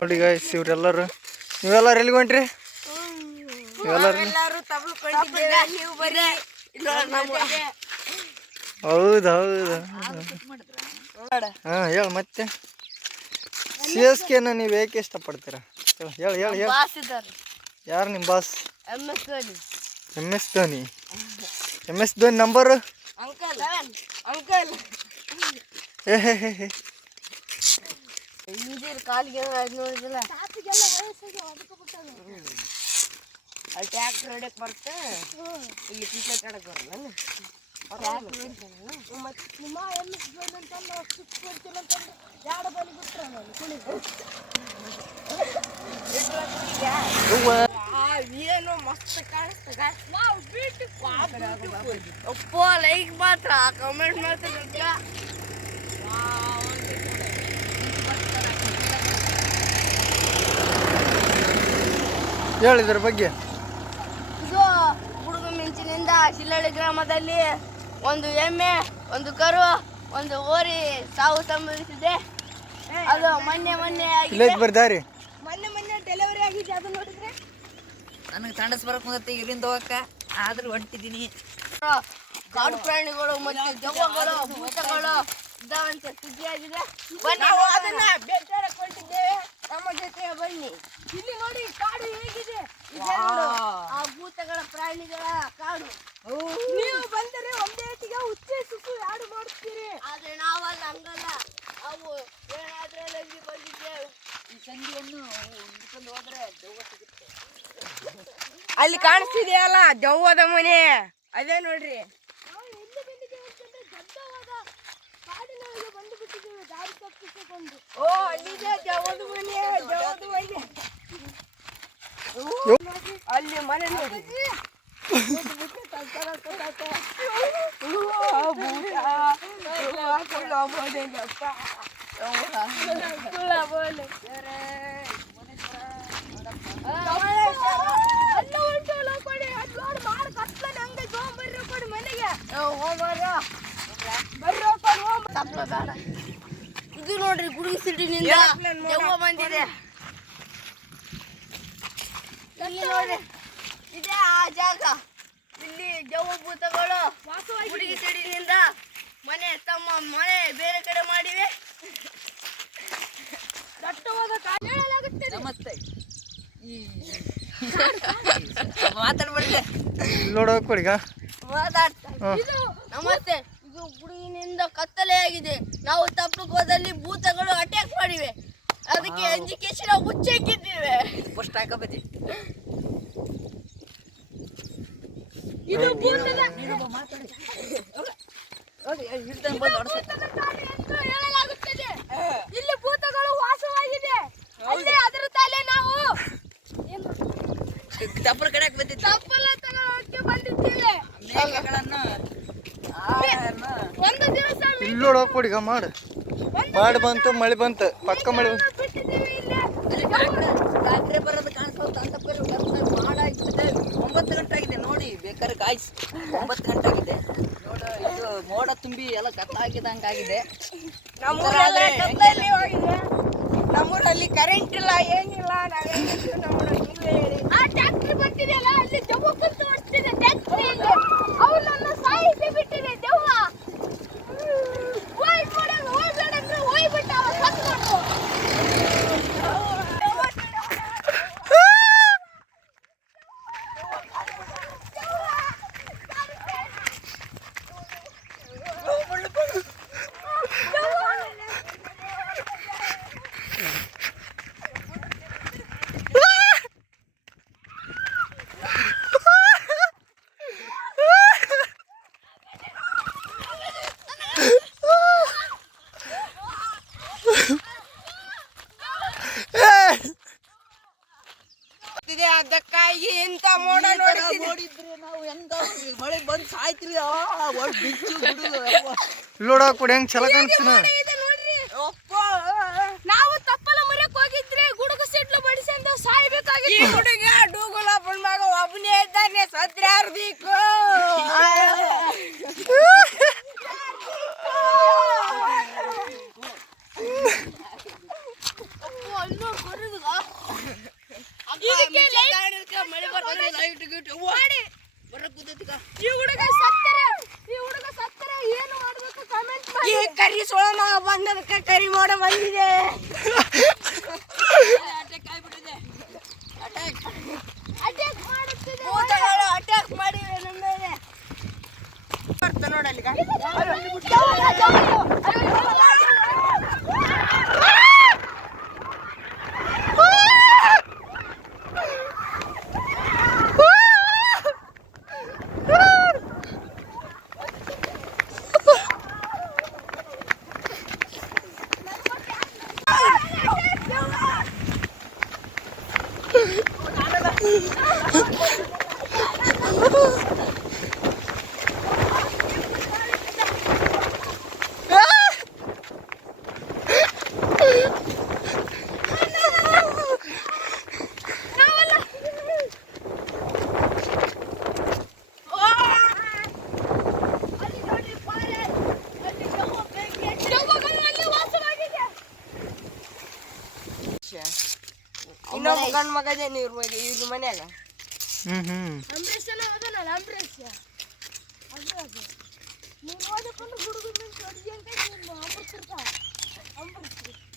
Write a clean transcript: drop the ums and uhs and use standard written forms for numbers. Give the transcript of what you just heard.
ನೋಡಿ ಗೈಸ್ ಇವ್ರೆಲ್ಲರೂ ನೀವೆಲ್ಲರೂ ಎಲ್ಲಿಗೆ ಹೊಂಟ್ರಿ? ಹೌದು ಹೌದು ಹಾಂ ಹೇಳು ಮತ್ತೆ ಸಿ ಎಸ್ ಕೆನ ನೀವು ಏಕೆ ಇಷ್ಟಪಡ್ತೀರಾ? ಹೇಳಿ ಹೇಳಿ ಹೇಳಿ. ಯಾರು ನಿಮ್ಮ boss? M S Dhoni. M S Dhoni number ಹೇ ಹೇ ಹೇ ಹೇ ಕಾಲಿಗೆ ನೋಡಿದಿಲ್ಲ ಅಲ್ಲಿ ಟ್ಯಾಕ್ಟರ್ ಹೊಡ್ಯಕ್ ಬರುತ್ತೆ, ಇಲ್ಲಿ ಕ್ರಿಕೆಟ್ ಆಡಕ್ ಬರಲ್ಲ. ಏನು ಮಸ್ತ್ ಕಾಣಿಸ್ತದ. ಅಪ್ಪ ಲೈಕ್ ಮಾತ್ರ ಕಮೆಂಟ್ ಮಾಡ್ತಾರೆ. ಹೇಳಿದ್ರ ಬಗ್ಗೆ ಇದು ಗುಡುಗು ಮಿಂಚಿನಿಂದ ಶಿಲ್ಲಳ್ಳಿ ಗ್ರಾಮದಲ್ಲಿ ಒಂದು ಎಮ್ಮೆ, ಒಂದು ಕರು, ಒಂದು ಓರಿ ಸಾವು ಸಂಭವಿಸಿದೆ. ಅದು ಮೊನ್ನೆ ಬರ್ದಾರಿ ಮೊನ್ನೆ ಡೆಲಿವರಿ ಆಗಿದೆ. ಅದು ನೋಡಿದ್ರೆ ನನಗೆ ತಂಡಸ್ ಬರಕ್ ಮುಂದತ್ತೆ ಇಲ್ಲಿಂದ ಹೋಗಕ್ಕ, ಆದ್ರೂ ಹೊಂಟಿದ್ದೀನಿ. ಕಾಡು ಪ್ರಾಣಿಗಳು ಮತ್ತೆ ದೆವ್ವಗಳು ಭೂತಗಳು ಇದ್ದಾವಂತೆ ಸುದ್ದಿಯಾಗಿದೆ. ನಮ್ಮ ಜೊತೆ ಬನ್ನಿ. ಇಲ್ಲಿ ನೋಡಿ ಕಾಡು ಹೇಗಿದೆ. ಆ ಭೂತಗಳ ಪ್ರಾಣಿಗಳ ಕಾಡು. ನೀವು ಬಂದರೆ ಒಂದೇಟಿಗೆ ಹುಚ್ಚೆ ಸುತ್ತು ಯಾರು ಮಾಡುತ್ತೀರಿ. ಆದ್ರೆ ನಾವಲ್ಲ, ಹಂಗಲ್ಲ. ಅವು ಏನಾದ್ರಲ್ಲಿ ಬಂದಿದ್ದೇವೆ. ಈ ಸಂಧಿಯನ್ನು ಹುಡ್ಕೊಂಡು ಹೋದ್ರೆ ದೆವ್ವ ಸಿಗುತ್ತೆ. ಅಲ್ಲಿ ಕಾಣಿಸ್ತಿದೆಯಲ್ಲ ದೆವ್ವದ ಮನೆ, ಅದೇ ನೋಡ್ರಿ. ಓ ಅಲ್ಲಿದೆ ದೆವ್ವದ ಮನೆ, ದೆವ್ವದ ಮನೆ. ಅಲ್ಲಿ ಮನೆ ನೋಡಿ. ಇದು ನೋಡ್ರಿ ಗುಡುಗು ಸಿಡಿನಿಂದ ದೆವ್ವ ಬಂದಿದೆ. ಇಲ್ಲಿ ನೋಡ್ರಿ, ಇದೇ ಆ ಜಾಗ. ಇಲ್ಲಿ ದೆವ್ವ ಭೂತಗಳು ಗುಡುಗು ಸಿಡಿನಿಂದ ತಮ್ಮ ಮನೆ ಬೇರೆ ಕಡೆ ಮಾಡಿವೆ. ನಮಸ್ತೆ. ಮಾತಾಡ್ಬಿಡ್ಲೆ ನೋಡೋಕೊಡಿಗ ನಮಸ್ತೆ. ಇದು ಗುಡುಗಿನಿಂದ ಕತ್ತಲೆ ಆಗಿದೆ. ನಾವು ತಪ್ಪಕ್ಕೆ ಹೋದಲ್ಲಿ ಭೂತಗಳು ಅಟ್ಯಾಕ್ ಮಾಡಿವೆ. ಅದಕ್ಕೆ ಅಂಜಿಕೆಸಿ ನಾವು ಹುಚ್ಚಾಕಿದ್ದೇವೆ. ಪೋಸ್ಟ್ ಹಾಕಬತ್ತಿ. ಇದು ಭೂತದ ಹೇಳಲಾಗುತ್ತದೆ. ಇಲ್ಲಿ ಭೂತಗಳು ವಾಸವಾಗಿದೆ. ಅಲ್ಲೇ ಅದರ ತಲೆ ನಾವು ತಪ್ಪರ ಕಡೆ ತಪ್ಪಲ್ಲ ತಗೊಳ್ಳೋಕೆ ಬಂದಿದ್ದೇವೆ. ಮೇಕೆಗಳನ್ನು ಒಂದು ದಿವಸ ಇಲ್ಲಿ ನೋಡೋಕೊಡಿಗ ಮಾಡಿ ಬಂತು, ಮಳೆ ಬಂತು, ಪಕ್ಕ ಮಳೆ ಬಂತು. ರಾತ್ರಿ ಬರೋದು ಕಾಣಿಸ್ತಾ ಮಾಡಾಯ್ತು. 9 ಗಂಟೆ ಆಗಿದೆ ನೋಡಿ, ಬೇಕಾದ್ರೆ ಕಾಯಿಸಿ. 9 ಗಂಟೆ ಆಗಿದೆ ನೋಡ. ಇದು ಮೋಡ ತುಂಬಿ ಎಲ್ಲ ಕತ್ತಾಗಿದಂಗಾಗಿದೆ. ನಮ್ಮೂರಲ್ಲಿ ಕರೆಂಟ್ ಇಲ್ಲ, ಏನಿಲ್ಲ. ಆ ಟ್ಯಾಕ್ಟ್ರಿ ಬರ್ತಿದೆಯಲ್ಲ, ಅಲ್ಲಿ ದೆವ್ವ ಕುಂತು ಓಡಿಸ್ತಿದೆ ಟ್ಯಾಕ್ಟ್ರಿಯಲ್ಲಿ. ಅವು ನನ್ನ ಸಾಯಿಸಿ ಬಿಟ್ಟಿದೆ ದೆವ್ವ. ಹೋಗ್ಬೇಡಂದ್ರೆ ಹೋಗ್ಬಿಟ್ಟ ಅವ ಸತ್ಕೊಂಡು. ಅದಕ್ಕಾಗಿ ಇಂತ ಮೋಡ ನೋಡಿದ್ರೆ ನಾವು ಹೆಂಗ ಮಳೆ ಬಂದು ಸಾಯ್ತ್ರಿ. ನೋಡೋಕೊಡಿ ಹೆಂಗ್ ಚಲ ಕಾಣಿಸ್ತೀನ. ನಾವು ತಪ್ಪಲ ಮರಕ್ ಹೋಗಿದ್ರೆ ಗುಡುಗು ಸಿಡ್ಲು ಬಡಿಸಂದ ಸಾಯ್ಬೇಕಾಗಿತ್ತು. ಈ ಹುಡುಗ ಡೂಗುಲಪ್ಪನ ಮಗ ಒಬ್ಬನೇ ಇದ್ದಾನೆ, ಸದ್ರಾರ್ಬೇಕು. ಕರಿ ಸೋಳ ಬಂದದಕ್ಕೆ ಕರಿ ಮೋಡ ಬಂದಿದೆ. ಅಟ್ಯಾಕ್ ಮಾಡಿ ನನ್ನ ಮೇಲೆ ನೋಡಲ್ಲಿ ಇನ್ನೊಬ್ಬ ಗಂಡ ಮಗ ಇದೇನೆ ಇವ್ರ ಮನ್ಯಾಗ. ಅಂಬರೀಷ್ ಅದನಲ್ಲ ಅಂಬರೀಷ್ ನೀನು ಓದಕೊಂಡು ಹುಡುಗನ ಅಂಬರೀಷ್